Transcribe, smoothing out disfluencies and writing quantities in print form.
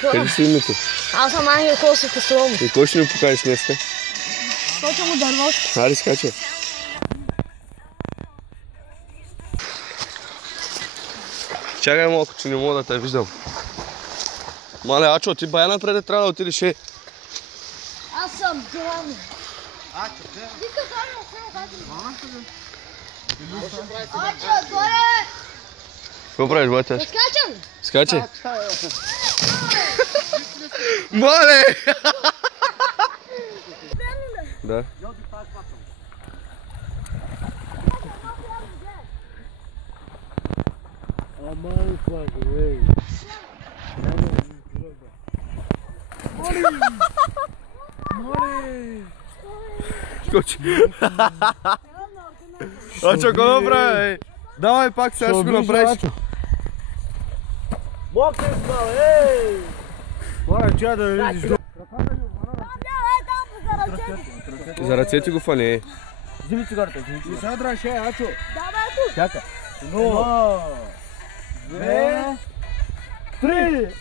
Кажи си името. Аз съм Ангел Косов Костоломов. И кой ще ни покажеш днеска? Скоча му дървото. Ари, скача. Чакай малко, че не мога да те виждам. Мале, Ачо, ти бая напред трябва да отидеш. Аз съм главно. Ачо, те? Вика, Ангел, Ачо, горе! Какво правиш, батя? Скачам! Скачай. Мале! Да. Скочи. Ачо, какво направи? Давай пак, сега ще го направиш. Бог те знал, ей! Мора, чая да видиш. За ръцете го фане. Вземи цигарата, вземи цигарата. Сега драше, Ачо. Давай тук! Чакай. 1, 2, 3.